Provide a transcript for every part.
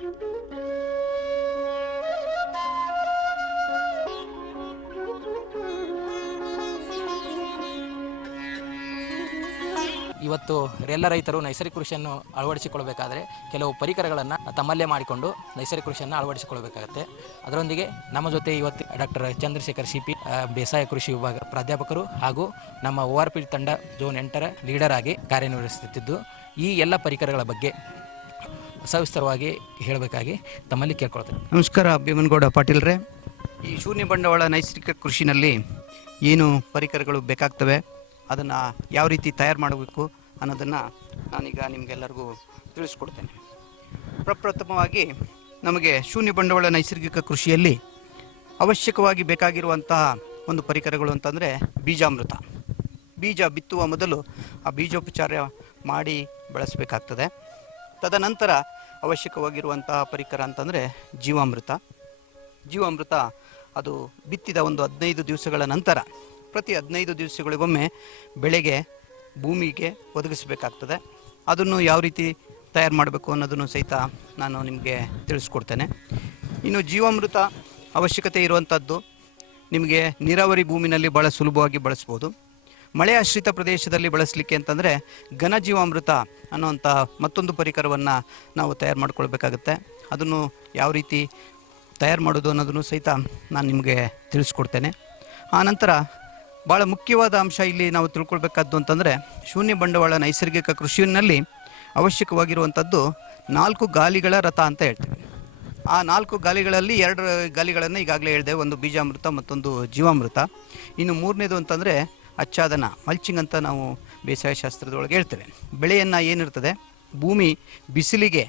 ಇವತ್ತು ಎಲ್ಲ ರೈತರು ನೈಸರ್ಗಿಕ ಕೃಷಿಯನ್ನು ಅಳವಡಿಸಿಕೊಳ್ಳಬೇಕಾದ್ರೆ ಕೆಲವು ಪರಿಕರಗಳನ್ನು ತಮ್ಮಲ್ಲೇ ಮಾಡಿಕೊಂಡು ನೈಸರ್ಗಿಕ ಕೃಷಿಯನ್ನು ಅಳವಡಿಸಿಕೊಳ್ಳಬೇಕಾಗುತ್ತೆ. ಅದರೊಂದಿಗೆ ನಮ್ಮ ಜೊತೆ ಇವತ್ತು ಡಾಕ್ಟರ್ ಚಂದ್ರಶೇಖರ್ ಸಿಪಿ ಬೇಸಾಯ ಕೃಷಿ ವಿಭಾಗ ಪ್ರಾಧ್ಯಾಪಕರು ಹಾಗೂ ನಮ್ಮ ORP ತಂಡ ಝೋನ್ 8ರ ಲೀಡರ್ ಆಗಿ ಕಾರ್ಯನಿರ್ವಹಿಸುತ್ತಿದ್ದು, ಈ ಎಲ್ಲ ಪರಿಕರಗಳ ಬಗ್ಗೆ ಸವಿಸ್ತರವಾಗಿ ಹೇಳಬೇಕಾಗಿ ತಮ್ಮಲ್ಲಿ ಕೇಳ್ಕೊಳ್ತೇನೆ. ನಮಸ್ಕಾರ ಭೀಮನಗೌಡ ಪಾಟೀಲ್ರೇ. ಈ ಶೂನ್ಯ ಬಂಡವಾಳ ನೈಸರ್ಗಿಕ ಕೃಷಿನಲ್ಲಿ ಏನು ಪರಿಕರಗಳು ಬೇಕಾಗ್ತವೆ, ಅದನ್ನು ಯಾವ ರೀತಿ ತಯಾರು ಮಾಡಬೇಕು ಅನ್ನೋದನ್ನು ನಾನೀಗ ನಿಮಗೆಲ್ಲರಿಗೂ ತಿಳಿಸ್ಕೊಡ್ತೇನೆ. ಪ್ರಪ್ರಥಮವಾಗಿ ನಮಗೆ ಶೂನ್ಯ ಬಂಡವಾಳ ನೈಸರ್ಗಿಕ ಕೃಷಿಯಲ್ಲಿ ಅವಶ್ಯಕವಾಗಿ ಬೇಕಾಗಿರುವಂತಹ ಒಂದು ಪರಿಕರಗಳು ಅಂತಂದರೆ ಬೀಜಾಮೃತ. ಬೀಜ ಬಿತ್ತುವ ಮೊದಲು ಆ ಬೀಜೋಪಚಾರ ಮಾಡಿ ಬಳಸಬೇಕಾಗ್ತದೆ. ತದನಂತರ ಅವಶ್ಯಕವಾಗಿರುವಂತಹ ಪರಿಕರ ಅಂತಂದರೆ ಜೀವಾಮೃತ. ಜೀವಾಮೃತ ಅದು ಬಿತ್ತಿದ ಒಂದು 15 ದಿವಸಗಳ ನಂತರ ಪ್ರತಿ 15 ದಿವಸಗಳಿಗೊಮ್ಮೆ ಬೆಳೆಗೆ ಭೂಮಿಗೆ ಒದಗಿಸಬೇಕಾಗ್ತದೆ. ಅದನ್ನು ಯಾವ ರೀತಿ ತಯಾರು ಮಾಡಬೇಕು ಅನ್ನೋದನ್ನು ಸಹಿತ ನಾನು ನಿಮಗೆ ತಿಳಿಸ್ಕೊಡ್ತೇನೆ. ಇನ್ನು ಜೀವಾಮೃತ ಅವಶ್ಯಕತೆ ಇರುವಂಥದ್ದು ನಿಮಗೆ ನೀರಾವರಿ ಭೂಮಿನಲ್ಲಿ ಭಾಳ ಸುಲಭವಾಗಿ ಬಳಸ್ಬೋದು. ಮಳೆ ಆಶ್ರಿತ ಪ್ರದೇಶದಲ್ಲಿ ಬಳಸಲಿಕ್ಕೆ ಅಂತಂದರೆ ಘನ ಜೀವಾಮೃತ ಅನ್ನುವಂಥ ಮತ್ತೊಂದು ಪರಿಕರವನ್ನು ನಾವು ತಯಾರು ಮಾಡ್ಕೊಳ್ಬೇಕಾಗುತ್ತೆ. ಅದನ್ನು ಯಾವ ರೀತಿ ತಯಾರು ಮಾಡೋದು ಅನ್ನೋದನ್ನು ಸಹಿತ ನಾನು ನಿಮಗೆ ತಿಳಿಸ್ಕೊಡ್ತೇನೆ. ಆನಂತರ ಭಾಳ ಮುಖ್ಯವಾದ ಅಂಶ ಇಲ್ಲಿ ನಾವು ತಿಳ್ಕೊಳ್ಬೇಕಾದ್ದು ಅಂತಂದರೆ ಶೂನ್ಯ ಬಂಡವಾಳ ನೈಸರ್ಗಿಕ ಕೃಷಿಯಲ್ಲಿ ಅವಶ್ಯಕವಾಗಿರುವಂಥದ್ದು 4 ಗಾಲಿಗಳ ರಥ ಅಂತ ಹೇಳ್ತೀವಿ. ಆ 4 ಗಾಲಿಗಳಲ್ಲಿ 2 ಗಾಲಿಗಳನ್ನು ಈಗಾಗಲೇ ಹೇಳಿದೆ, ಒಂದು ಬೀಜಾಮೃತ ಮತ್ತೊಂದು ಜೀವಾಮೃತ. ಇನ್ನು 3ನೇದು ಅಂತಂದರೆ ಆಚ್ಛಾದನ, ಮಲ್ಚಿಂಗ್ ಅಂತ ನಾವು ಬೇಸಾಯ ಶಾಸ್ತ್ರದೊಳಗೆ ಹೇಳ್ತೇವೆ. ಬೆಳೆಯನ್ನು ಏನಿರ್ತದೆ ಭೂಮಿ ಬಿಸಿಲಿಗೆ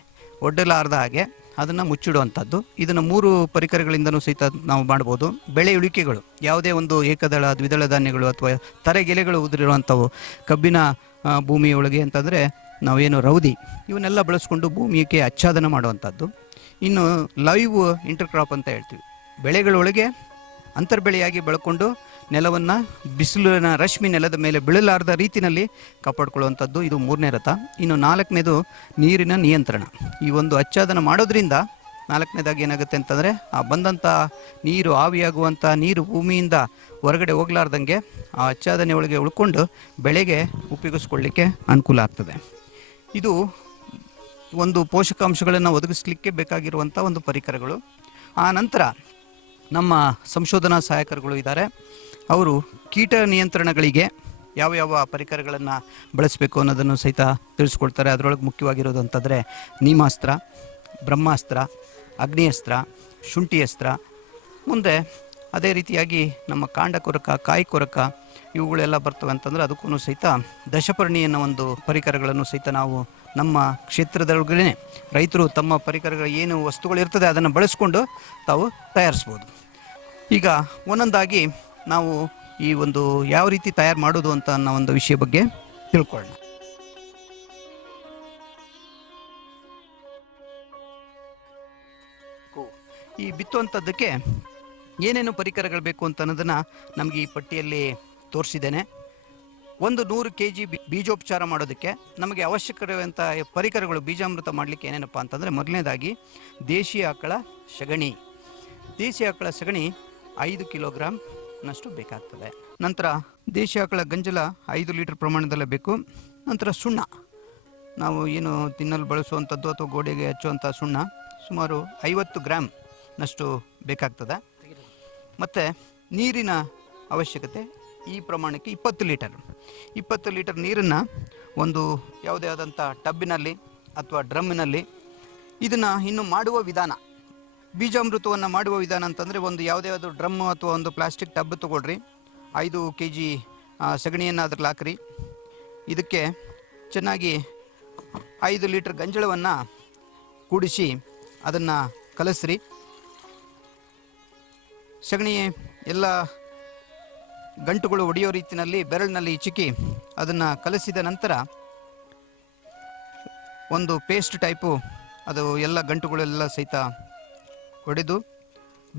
ಒಡ್ಡಲಾರ್ದ ಹಾಗೆ ಅದನ್ನು ಮುಚ್ಚಿಡುವಂಥದ್ದು. ಇದನ್ನು 3 ಪರಿಕರಗಳಿಂದನೂ ಸಹಿತ ನಾವು ಮಾಡ್ಬೋದು. ಬೆಳೆ ಇಳಿಕೆಗಳು, ಯಾವುದೇ ಒಂದು ಏಕದಳ ದ್ವಿದಳ ಧಾನ್ಯಗಳು ಅಥವಾ ತರೆಗೆಲೆಗಳು ಉದುರಿರುವಂಥವು, ಕಬ್ಬಿನ ಭೂಮಿಯೊಳಗೆ ಅಂತಂದರೆ ನಾವೇನು ರೌದಿ, ಇವನ್ನೆಲ್ಲ ಬಳಸ್ಕೊಂಡು ಭೂಮಿಗೆ ಆಚ್ಛಾದನ ಮಾಡುವಂಥದ್ದು. ಇನ್ನು ಲೈವ್ ಇಂಟರ್ಕ್ರಾಪ್ ಅಂತ ಹೇಳ್ತೀವಿ. ಬೆಳೆಗಳೊಳಗೆ ಅಂತರ್ಬೆಳೆಯಾಗಿ ಬೆಳ್ಕೊಂಡು ನೆಲವನ್ನು ಬಿಸಿಲಿನ ರಶ್ಮಿ ನೆಲದ ಮೇಲೆ ಬೀಳಲಾರದ ರೀತಿಯಲ್ಲಿ ಕಾಪಾಡಿಕೊಳ್ಳುವಂಥದ್ದು. ಇದು 3ನೇ ರಥ. ಇನ್ನು 4ನೇದು ನೀರಿನ ನಿಯಂತ್ರಣ. ಈ ಒಂದು ಆಚ್ಛಾದನ ಮಾಡೋದ್ರಿಂದ 4ನೇದಾಗಿ ಏನಾಗುತ್ತೆ ಅಂತಂದರೆ ಆ ಬಂದಂಥ ನೀರು, ಆವಿಯಾಗುವಂಥ ನೀರು ಭೂಮಿಯಿಂದ ಹೊರಗಡೆ ಹೋಗಲಾರ್ದಂಗೆ ಆ ಆಚ್ಛಾದನೆ ಒಳಗೆ ಉಳ್ಕೊಂಡು ಬೆಳೆಗೆ ಉಪಯೋಗಿಸ್ಕೊಳ್ಳಿಕ್ಕೆ ಅನುಕೂಲ ಆಗ್ತದೆ. ಇದು ಒಂದು ಪೋಷಕಾಂಶಗಳನ್ನು ಒದಗಿಸಲಿಕ್ಕೆ ಬೇಕಾಗಿರುವಂಥ ಒಂದು ಪರಿಕರಗಳು. ಆ ನಂತರ ನಮ್ಮ ಸಂಶೋಧನಾ ಸಹಾಯಕರುಗಳು ಇದ್ದಾರೆ. ಅವರು ಕೀಟ ನಿಯಂತ್ರಣಗಳಿಗೆ ಯಾವ ಪರಿಕರಗಳನ್ನು ಬಳಸಬೇಕು ಅನ್ನೋದನ್ನು ಸಹಿತ ತಿಳಿಸ್ಕೊಡ್ತಾರೆ. ಅದರೊಳಗೆ ಮುಖ್ಯವಾಗಿರೋದು ಅಂತಂದರೆ ನೀಮಾಸ್ತ್ರ, ಬ್ರಹ್ಮಾಸ್ತ್ರ, ಅಗ್ನಿಯಸ್ತ್ರ, ಶುಂಠಿ ಅಸ್ತ್ರ. ಮುಂದೆ ಅದೇ ರೀತಿಯಾಗಿ ನಮ್ಮ ಕಾಂಡ ಕೊರಕ, ಕಾಯಿ ಕೊರಕ ಇವುಗಳೆಲ್ಲ ಬರ್ತವೆ ಅಂತಂದರೆ ಅದಕ್ಕೂ ಸಹಿತ ದಶಪರ್ಣಿ ಅನ್ನೋ ಒಂದು ಪರಿಕರಗಳನ್ನು ಸಹಿತ ನಾವು ನಮ್ಮ ಕ್ಷೇತ್ರದೊಳಗೇ ರೈತರು ತಮ್ಮ ಪರಿಕರಗಳ ಏನು ವಸ್ತುಗಳಿರ್ತದೆ ಅದನ್ನು ಬಳಸ್ಕೊಂಡು ತಾವು ತಯಾರಿಸ್ಬೋದು. ಈಗ ಒಂದೊಂದಾಗಿ ನಾವು ಈ ಒಂದು ಯಾವ ರೀತಿ ತಯಾರು ಮಾಡೋದು ಅಂತ ಅನ್ನೋ ಒಂದು ವಿಷಯ ಬಗ್ಗೆ ತಿಳ್ಕೊಳ್ಳೋಣ. ಈ ಬಿತ್ತುವಂಥದ್ದಕ್ಕೆ ಏನೇನು ಪರಿಕರಗಳು ಬೇಕು ಅಂತ ಅನ್ನೋದನ್ನು ನಮಗೆ ಈ ಪಟ್ಟಿಯಲ್ಲಿ ತೋರಿಸಿದ್ದೇನೆ. ಒಂದು 100 kg ಬೀಜೋಪಚಾರ ಮಾಡೋದಕ್ಕೆ ನಮಗೆ ಅವಶ್ಯಕವಿರುವಂಥ ಪರಿಕರಗಳು, ಬೀಜಾಮೃತ ಮಾಡಲಿಕ್ಕೆ ಏನೇನಪ್ಪ ಅಂತಂದರೆ ಮೊದಲನೇದಾಗಿ ದೇಶಿ ಆಕಳ ಸಗಣಿ. ದೇಶಿ ಆಕಳ ಸಗಣಿ 5 ಕಿಲೋಗ್ರಾಮ್ನಷ್ಟು ಬೇಕಾಗ್ತದೆ. ನಂತರ ದೇಶಿ ಆಕಳ ಗಂಜಲ 5 ಲೀಟರ್ ಪ್ರಮಾಣದಲ್ಲೇ ಬೇಕು. ನಂತರ ಸುಣ್ಣ, ನಾವು ಏನು ತಿನ್ನಲು ಬಳಸುವಂಥದ್ದು ಅಥವಾ ಗೋಡೆಗೆ ಹಚ್ಚುವಂಥ ಸುಣ್ಣ ಸುಮಾರು 50 ಗ್ರಾಮ್ನಷ್ಟು ಬೇಕಾಗ್ತದೆ. ಮತ್ತು ನೀರಿನ ಅವಶ್ಯಕತೆ ಈ ಪ್ರಮಾಣಕ್ಕೆ 20 ಲೀಟರ್ ನೀರನ್ನು ಒಂದು ಯಾವುದೇ ಆದಂಥ ಟಬ್ಬಿನಲ್ಲಿ ಅಥವಾ ಡ್ರಮ್ಮಿನಲ್ಲಿ. ಇದನ್ನು ಇನ್ನು ಮಾಡುವ ವಿಧಾನ, ಬೀಜಾಮೃತವನ್ನು ಮಾಡುವ ವಿಧಾನ ಅಂತಂದರೆ ಒಂದು ಯಾವುದೇ ಆದರೂ ಡ್ರಮ್ಮು ಅಥವಾ ಒಂದು ಪ್ಲಾಸ್ಟಿಕ್ ಟಬ್ ತೊಗೊಳ್ರಿ. 5 kg ಸಗಣಿಯನ್ನು ಅದ್ರಲ್ಲಿ ಹಾಕ್ರಿ. ಇದಕ್ಕೆ ಚೆನ್ನಾಗಿ 5 ಲೀಟರ್ ಗಂಜಳವನ್ನು ಕೂಡಿಸಿ ಅದನ್ನು ಕಲಸ್ರಿ. ಸಗಣಿ ಎಲ್ಲ ಗಂಟುಗಳು ಒಡೆಯೋ ರೀತಿಯಲ್ಲಿ ಬೆರಳಿನಲ್ಲಿ ಇಚುಕಿ ಅದನ್ನು ಕಲಸಿದ ನಂತರ ಒಂದು ಪೇಸ್ಟ್ ಟೈಪು ಅದು ಎಲ್ಲ ಗಂಟುಗಳೆಲ್ಲ ಸಹಿತ ಹೊಡೆದು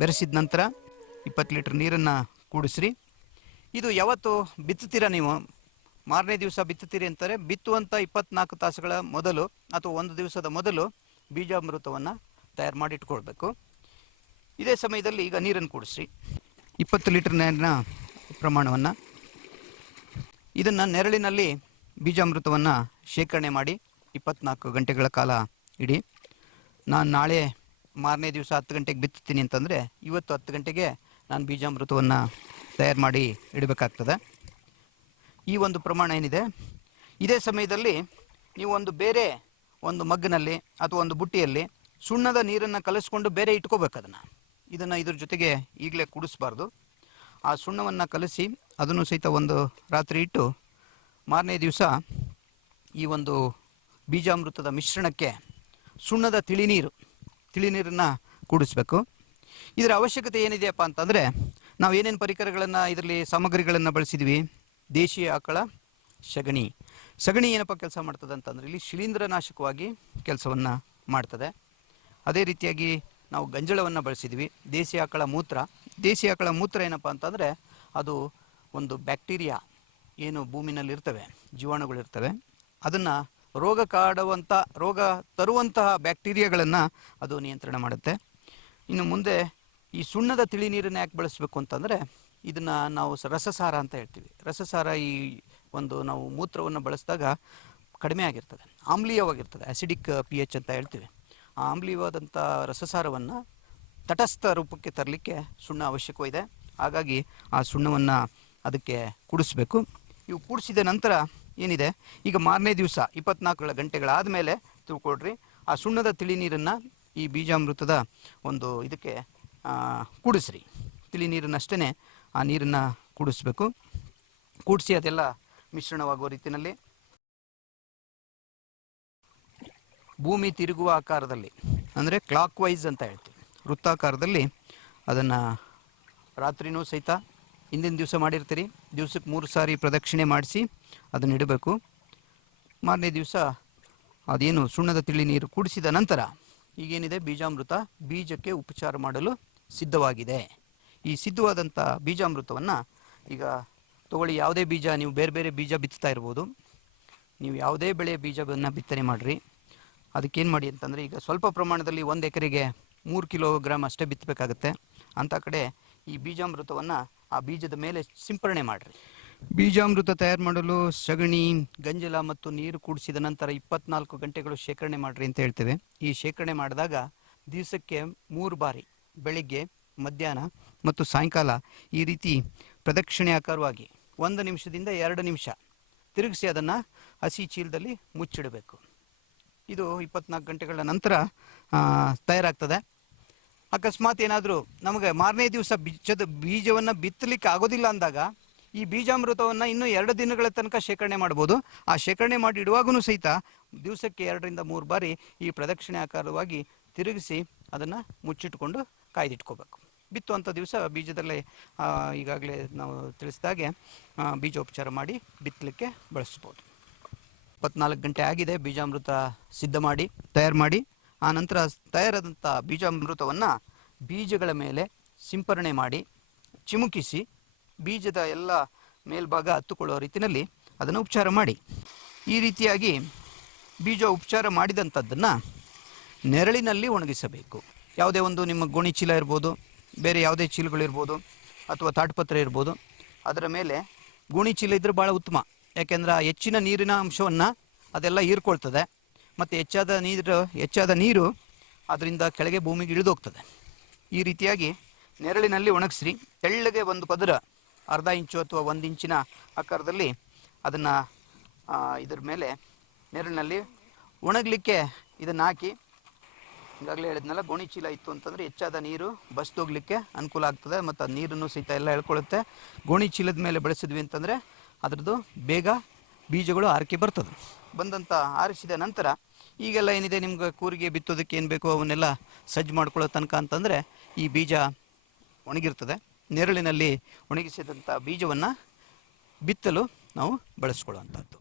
ಬೆರೆಸಿದ ನಂತರ 20 ಲೀಟರ್ ನೀರನ್ನು ಕೂಡಿಸ್ರಿ. ಇದು ಯಾವತ್ತು ಬಿತ್ತುತ್ತೀರ ನೀವು, ಮಾರನೇ ದಿವಸ ಬಿತ್ತುತ್ತೀರಿ ಅಂತಾರೆ, ಬಿತ್ತುವಂಥ 24 ತಾಸುಗಳ ಮೊದಲು ಅಥವಾ 1 ದಿವಸದ ಮೊದಲು ಬೀಜಾಮೃತವನ್ನು ತಯಾರು ಮಾಡಿ ಇಟ್ಕೊಳ್ಬೇಕು. ಇದೇ ಸಮಯದಲ್ಲಿ ಈಗ ನೀರನ್ನು ಕೂಡಿಸ್ರಿ. 20 ಲೀಟರ್ ನೀರಿನ ಪ್ರಮಾಣವನ್ನು ಇದನ್ನು ನೆರಳಿನಲ್ಲಿ ಬೀಜಾಮೃತವನ್ನು ಶೇಖರಣೆ ಮಾಡಿ 24 ಗಂಟೆಗಳ ಕಾಲ ಇಡಿ. ನಾನು ನಾಳೆ ಮಾರನೇ ದಿವಸ 10 ಗಂಟೆಗೆ ಬಿತ್ತುತ್ತೀನಿ ಅಂತಂದರೆ ಇವತ್ತು 10 ಗಂಟೆಗೆ ನಾನು ಬೀಜಾಮೃತವನ್ನು ತಯಾರು ಮಾಡಿ ಇಡಬೇಕಾಗ್ತದೆ. ಈ ಒಂದು ಪ್ರಮಾಣ ಏನಿದೆ, ಇದೇ ಸಮಯದಲ್ಲಿ ನೀವು ಬೇರೆ ಒಂದು ಮಗ್ಗಿನಲ್ಲಿ ಅಥವಾ ಒಂದು ಬುಟ್ಟಿಯಲ್ಲಿ ಸುಣ್ಣದ ನೀರನ್ನು ಕಲಿಸ್ಕೊಂಡು ಬೇರೆ ಇಟ್ಕೋಬೇಕು. ಇದನ್ನು ಇದ್ರ ಜೊತೆಗೆ ಈಗಲೇ ಕುಡಿಸ್ಬಾರ್ದು. ಆ ಸುಣ್ಣವನ್ನು ಕಲಸಿ ಅದನ್ನು ಸಹಿತ ಒಂದು ರಾತ್ರಿ ಇಟ್ಟು ಮಾರನೇ ದಿವಸ ಈ ಒಂದು ಬೀಜಾಮೃತದ ಮಿಶ್ರಣಕ್ಕೆ ಸುಣ್ಣದ ತಿಳಿನೀರನ್ನು ಕೂಡಿಸ್ಬೇಕು. ಇದರ ಅವಶ್ಯಕತೆ ಏನಿದೆಯಪ್ಪ ಅಂತಂದರೆ, ನಾವು ಏನೇನು ಪರಿಕರಗಳನ್ನು ಇದರಲ್ಲಿ ಸಾಮಗ್ರಿಗಳನ್ನು ಬಳಸಿದ್ವಿ. ದೇಶೀಯ ಆಕಳ ಸಗಣಿ ಏನಪ್ಪ ಕೆಲಸ ಮಾಡ್ತದೆ ಅಂತಂದರೆ ಇಲ್ಲಿ ಶಿಲೀಂಧ್ರನಾಶಕವಾಗಿ ಕೆಲಸವನ್ನು ಮಾಡ್ತದೆ. ಅದೇ ರೀತಿಯಾಗಿ ನಾವು ಗಂಜಳವನ್ನು ಬಳಸಿದ್ವಿ. ದೇಶಿ ಆಕಳ ಮೂತ್ರ ಏನಪ್ಪ ಅಂತಂದರೆ ಅದು ಒಂದು ಬ್ಯಾಕ್ಟೀರಿಯಾ ಏನು ಭೂಮಿನಲ್ಲಿರ್ತವೆ, ಜೀವಾಣುಗಳಿರ್ತವೆ, ಅದನ್ನು ರೋಗ ತರುವಂತಹ ಬ್ಯಾಕ್ಟೀರಿಯಾಗಳನ್ನು ಅದು ನಿಯಂತ್ರಣ ಮಾಡುತ್ತೆ. ಇನ್ನು ಮುಂದೆ ಈ ಸುಣ್ಣದ ತಿಳಿನೀರನ್ನು ಯಾಕೆ ಬಳಸಬೇಕು ಅಂತಂದರೆ, ಇದನ್ನು ನಾವು ರಸಸಾರ ಅಂತ ಹೇಳ್ತೀವಿ. ರಸಸಾರ ಈ ಒಂದು ನಾವು ಮೂತ್ರವನ್ನು ಬಳಸಿದಾಗ ಕಡಿಮೆ ಆಗಿರ್ತದೆ, ಆಮ್ಲೀಯವಾಗಿರ್ತದೆ, ಆ್ಯಸಿಡಿಕ್ pH ಅಂತ ಹೇಳ್ತೀವಿ. ಆ ಆಮ್ಲೀಯವಾದಂಥ ರಸಸಾರವನ್ನು ತಟಸ್ಥ ರೂಪಕ್ಕೆ ತರಲಿಕ್ಕೆ ಸುಣ್ಣ ಅವಶ್ಯಕವಿದೆ. ಹಾಗಾಗಿ ಆ ಸುಣ್ಣವನ್ನು ಅದಕ್ಕೆ ಕೂಡಿಸ್ಬೇಕು. ಇವು ಕೂಡಿಸಿದ ನಂತರ ಏನಿದೆ, ಈಗ ಮಾರನೇ ದಿವಸ 24 ಗಂಟೆಗಳಾದ ಮೇಲೆ ತಿಳ್ಕೊಳ್ರಿ, ಆ ಸುಣ್ಣದ ತಿಳಿನೀರನ್ನು ಈ ಬೀಜಾಮೃತದ ಒಂದು ಇದಕ್ಕೆ ಕೂಡಿಸ್ರಿ. ತಿಳಿನೀರನ್ನಷ್ಟೇ ಆ ನೀರನ್ನು ಕೂಡಿಸ್ಬೇಕು. ಕೂಡಿಸಿ ಅದೆಲ್ಲ ಮಿಶ್ರಣವಾಗುವ ರೀತಿಯಲ್ಲಿ ಭೂಮಿ ತಿರುಗುವ ಆಕಾರದಲ್ಲಿ, ಅಂದರೆ ಕ್ಲಾಕ್ ವೈಸ್ ಅಂತ ಹೇಳ್ತೀವಿ, ವೃತ್ತಾಕಾರದಲ್ಲಿ ಅದನ್ನು ರಾತ್ರಿನೂ ಸಹಿತ ಹಿಂದಿನ ದಿವಸ ಮಾಡಿರ್ತೀರಿ, ದಿವಸಕ್ಕೆ 3 ಸಾರಿ ಪ್ರದಕ್ಷಿಣೆ ಮಾಡಿಸಿ ಅದನ್ನು ಇಡಬೇಕು. ಮಾರನೇ ದಿವಸ ಅದೇನು ಸುಣ್ಣದ ತಿಳಿ ನೀರು ಕೂಡಿಸಿದ ನಂತರ ಈಗೇನಿದೆ ಬೀಜಾಮೃತ ಬೀಜಕ್ಕೆ ಉಪಚಾರ ಮಾಡಲು ಸಿದ್ಧವಾಗಿದೆ. ಈ ಸಿದ್ಧವಾದಂಥ ಬೀಜಾಮೃತವನ್ನು ಈಗ ತಗೊಳ್ಳಿ. ಯಾವುದೇ ಬೀಜ, ನೀವು ಬೇರೆ ಬೇರೆ ಬೀಜ ಬಿತ್ತಾ ಇರ್ಬೋದು, ನೀವು ಯಾವುದೇ ಬೆಳೆಯ ಬೀಜವನ್ನು ಬಿತ್ತನೆ ಮಾಡಿರಿ. ಅದಕ್ಕೇನು ಮಾಡಿ ಅಂತಂದರೆ, ಈಗ ಸ್ವಲ್ಪ ಪ್ರಮಾಣದಲ್ಲಿ 1 ಎಕರೆಗೆ 3 ಕಿಲೋಗ್ರಾಮ್ ಅಷ್ಟೇ ಬಿತ್ತಬೇಕಾಗತ್ತೆ. ಅಂಥ ಕಡೆ ಈ ಬೀಜಾಮೃತವನ್ನು ಆ ಬೀಜದ ಮೇಲೆ ಸಿಂಪರಣೆ ಮಾಡಿರಿ. ಬೀಜಾಮೃತ ತಯಾರು ಮಾಡಲು ಸಗಣಿ, ಗಂಜಲ ಮತ್ತು ನೀರು ಕೂಡಿಸಿದ ನಂತರ 24 ಗಂಟೆಗಳು ಶೇಖರಣೆ ಮಾಡಿರಿ ಅಂತ ಹೇಳ್ತೇವೆ. ಈ ಶೇಖರಣೆ ಮಾಡಿದಾಗ ದಿವಸಕ್ಕೆ 3 ಬಾರಿ, ಬೆಳಿಗ್ಗೆ, ಮಧ್ಯಾಹ್ನ ಮತ್ತು ಸಾಯಂಕಾಲ ಈ ರೀತಿ ಪ್ರದಕ್ಷಿಣೆ ಆಕಾರವಾಗಿ 1 ನಿಮಿಷದಿಂದ 2 ನಿಮಿಷ ತಿರುಗಿಸಿ ಅದನ್ನು ಹಸಿ ಚೀಲದಲ್ಲಿ ಮುಚ್ಚಿಡಬೇಕು. ಇದು 24 ಗಂಟೆಗಳ ನಂತರ ತಯಾರಾಗ್ತದೆ. ಅಕಸ್ಮಾತ್ ಏನಾದರೂ ನಮಗೆ ಮಾರನೇ ದಿವಸ ಬೀಜವನ್ನು ಬಿತ್ತಲಿಕ್ಕೆ ಆಗೋದಿಲ್ಲ ಅಂದಾಗ ಈ ಬೀಜಾಮೃತವನ್ನು ಇನ್ನೂ 2 ದಿನಗಳ ತನಕ ಶೇಖರಣೆ ಮಾಡ್ಬೋದು. ಆ ಶೇಖರಣೆ ಮಾಡಿ ಇಡುವಾಗೂ ಸಹಿತ ದಿವಸಕ್ಕೆ 2 ರಿಂದ 3 ಬಾರಿ ಈ ಪ್ರದಕ್ಷಿಣೆ ಆಕಾರವಾಗಿ ತಿರುಗಿಸಿ ಅದನ್ನು ಮುಚ್ಚಿಟ್ಕೊಂಡು ಕಾಯ್ದಿಟ್ಕೋಬೇಕು. ಬಿತ್ತುವಂಥ ದಿವಸ ಬೀಜದಲ್ಲೇ ಈಗಾಗಲೇ ನಾವು ತಿಳಿಸಿದಾಗೆ ಬೀಜೋಪಚಾರ ಮಾಡಿ ಬಿತ್ತಲಿಕ್ಕೆ ಬಳಸ್ಬೋದು. 24 ಗಂಟೆ ಆಗಿದೆ, ಬೀಜಾಮೃತ ಸಿದ್ಧ ಮಾಡಿ ತಯಾರು ಮಾಡಿ, ಆ ನಂತರ ತಯಾರಾದಂಥ ಬೀಜಾಮೃತವನ್ನು ಬೀಜಗಳ ಮೇಲೆ ಸಿಂಪರಣೆ ಮಾಡಿ ಚಿಮುಕಿಸಿ ಬೀಜದ ಎಲ್ಲ ಮೇಲ್ಭಾಗ ಹತ್ತುಕೊಳ್ಳುವ ರೀತಿಯಲ್ಲಿ ಅದನ್ನು ಉಪಚಾರ ಮಾಡಿ. ಈ ರೀತಿಯಾಗಿ ಬೀಜ ಉಪಚಾರ ಮಾಡಿದಂಥದ್ದನ್ನು ನೆರಳಿನಲ್ಲಿ ಒಣಗಿಸಬೇಕು. ಯಾವುದೇ ಒಂದು ನಿಮ್ಮ ಗೋಣಿ ಚೀಲ ಇರ್ಬೋದು, ಬೇರೆ ಯಾವುದೇ ಚೀಲಗಳಿರ್ಬೋದು, ಅಥವಾ ತಾಟಪತ್ರೆ ಇರ್ಬೋದು, ಅದರ ಮೇಲೆ ಗೋಣಿ ಚೀಲ ಇದ್ದರೆ ಭಾಳ ಉತ್ತಮ. ಯಾಕೆಂದ್ರೆ ಹೆಚ್ಚಿನ ನೀರಿನ ಅಂಶವನ್ನು ಅದೆಲ್ಲ ಹೀರ್ಕೊಳ್ತದೆ ಮತ್ತು ಹೆಚ್ಚಾದ ನೀರು ಅದರಿಂದ ಕೆಳಗೆ ಭೂಮಿಗೆ ಇಳಿದೋಗ್ತದೆ. ಈ ರೀತಿಯಾಗಿ ನೆರಳಿನಲ್ಲಿ ಒಣಗಿಸ್ರಿ. ತೆಳ್ಳಗೆ ಒಂದು ಪದರ 1/2 ಇಂಚು ಅಥವಾ 1 ಇಂಚಿನ ಆಕಾರದಲ್ಲಿ ಅದನ್ನು ಇದ್ರ ಮೇಲೆ ನೆರಳಿನಲ್ಲಿ ಒಣಗಲಿಕ್ಕೆ ಇದನ್ನು ಹಾಕಿ. ಈಗಾಗಲೇ ಹೇಳಿದ್ನಲ್ಲ, ಗೋಣಿ ಚೀಲ ಇತ್ತು ಅಂತಂದರೆ ಹೆಚ್ಚಾದ ನೀರು ಬಸ್ದೋಗ್ಲಿಕ್ಕೆ ಅನುಕೂಲ ಆಗ್ತದೆ ಮತ್ತು ನೀರನ್ನು ಸಹಿತ ಎಲ್ಲ ಎಳ್ಕೊಳ್ಳುತ್ತೆ. ಗೋಣಿ ಚೀಲದ ಮೇಲೆ ಬೆಳೆಸಿದ್ವಿ ಅಂತಂದರೆ ಅದರದ್ದು ಬೇಗ ಬೀಜಗಳು ಆರಕ್ಕೆ ಬರ್ತದೆ. ಆರಿಸಿದ ನಂತರ ಈಗೆಲ್ಲ ಏನಿದೆ ನಿಮ್ಗೆ ಕೂರಿಗೆ ಬಿತ್ತೋದಕ್ಕೆ ಏನು ಬೇಕೋ ಅವನ್ನೆಲ್ಲ ಸಜ್ಜು ಮಾಡ್ಕೊಳ್ಳೋ ತನಕ ಅಂತಂದರೆ ಈ ಬೀಜ ಒಣಗಿರ್ತದೆ. ನೆರಳಿನಲ್ಲಿ ಒಣಗಿಸಿದಂಥ ಬೀಜವನ್ನು ಬಿತ್ತಲು ನಾವು ಬಳಸ್ಕೊಳ್ಳುವಂಥದ್ದು.